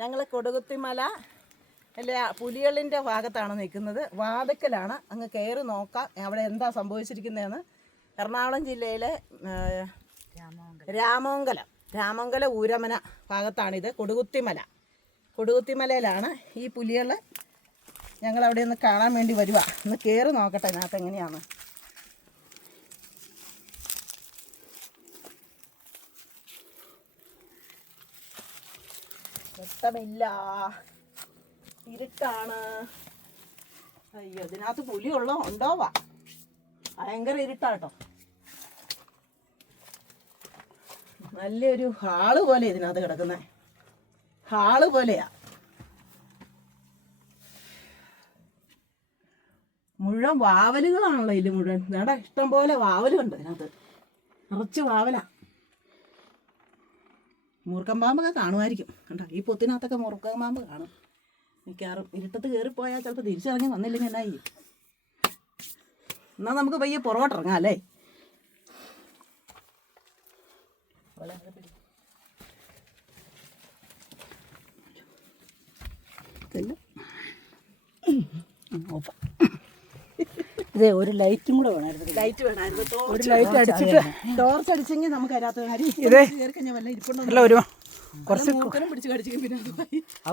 ഞങ്ങൾ കൊടുകുത്തിമല അല്ലെ പുലികളിൻ്റെ ഭാഗത്താണ് നിൽക്കുന്നത്. വാതക്കലാണ്. അങ്ങ് കയറി നോക്കാം അവിടെ എന്താ സംഭവിച്ചിരിക്കുന്നതെന്ന്. എറണാകുളം ജില്ലയിലെ രാമമംഗലം ഊരമന ഭാഗത്താണിത്. കൊടുകുത്തിമലയിലാണ് ഈ പുലികൾ. ഞങ്ങളവിടെ ഒന്ന് കാണാൻ വേണ്ടി വരുക. ഒന്ന് കയറി നോക്കട്ടെ ഇതിനകത്ത് എങ്ങനെയാണ്. വ്യക്തമില്ല, ഇരുട്ടാണ്. അയ്യോ, ഇതിനകത്ത് പുലി ഉണ്ടോവാ. ഭയങ്കര ഇരുട്ടാട്ടോ. നല്ലൊരു ഹാള് പോലെ ഇതിനകത്ത് കിടക്കുന്നത്. ഹാള് പോലെയാ. മുഴുവൻ വാവലുകളാണല്ലോ ഇതിൽ മുഴുവൻ. ഇവിടെ ഇഷ്ടം പോലെ വാവലുണ്ട് ഇതിനകത്ത്. നിറച്ച് വാവല. മൂർക്കം പാമ്പൊക്കെ കാണുമായിരിക്കും. കണ്ടോ, ഈ പൊത്തിനകത്തൊക്കെ മൂർക്കം പാമ്പ് കാണും. മിക്കവാറും ഇരുട്ടത്ത് കയറിപ്പോയാൽ ചിലപ്പോൾ തിരിച്ചിറങ്ങി വന്നില്ലെങ്കിൽ എന്നാ ചെയ്യും. എന്നാൽ നമുക്ക് പയ്യെ പുറകോട്ടിറങ്ങാം അല്ലേ. ഇതേ ഒരു ലൈറ്റും കൂടെ വേണമായിരുന്നു. ലൈറ്റ് വേണമായിരുന്നു. ഒരു ലൈറ്റ് അടിച്ചിട്ട് ടോർച്ച് അടിച്ചെങ്കിൽ നമുക്ക് അതിനകത്ത് ഇതേ കയറി കഴിഞ്ഞാൽ വല്ല ഇരിപ്പുണ്ടോ അല്ല ഒരു കുറച്ച് പിടിച്ച് കടിച്ചെങ്കിൽ പിന്നെ അവ